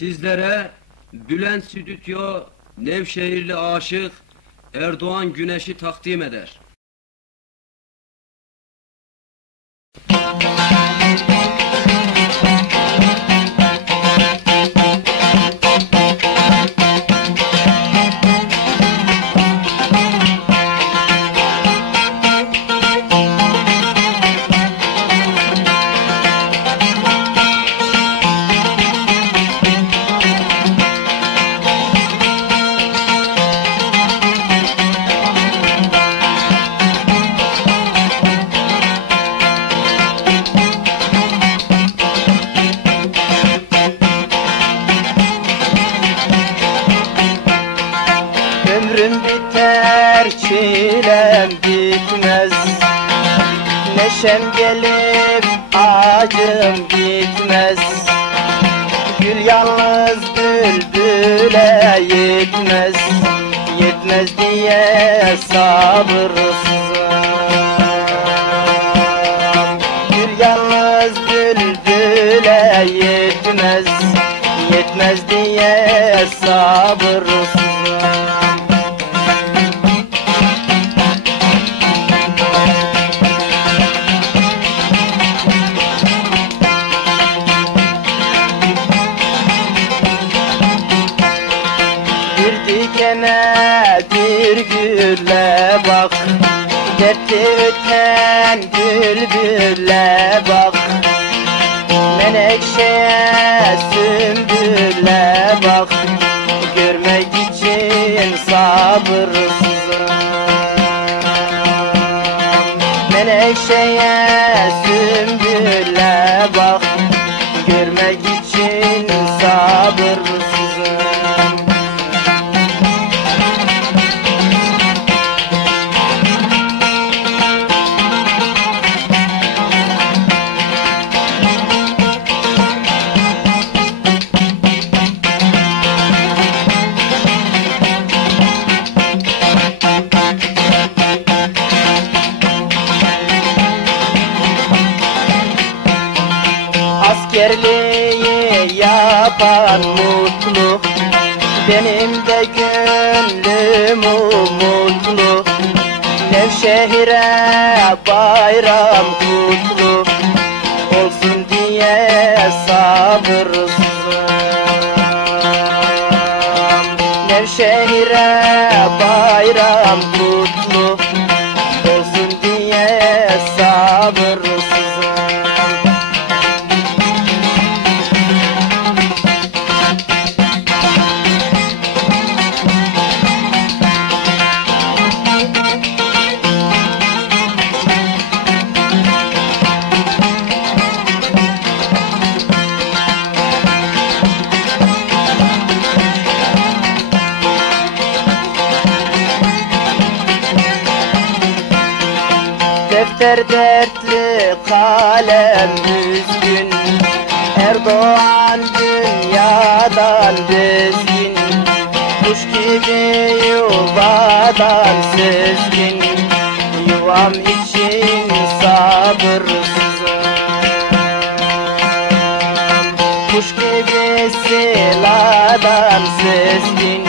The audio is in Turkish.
Sizlere Bülent Stüdyo Nevşehirli aşık Erdoğan Güneş'i takdim eder. Çilem bitmez Neşem gelip acım gitmez. Gül yalnız bülbüle yetmez. Yetmez diye sabırsızım Gül yalnız bülbüle yetmez. Yetmez diye sabırsızım bir gülle bak. Dertli öten bülbülle bak. Menekşeye sümbülle bak. Görmek için sabırsızım Askerliği yapan mutlu. Benim de gönlüm umutlu. Nevşehir'e bayram kutlu. Olsun diye sabırsızım. Nevşehir'e bayram kutlu Defter dertli kalem üzgün Erdoğan dünyadan bezgin. Kuş gibi yuvadan sezgin. Yuvam için sabırsızım. Kuş gibi siladan sezgin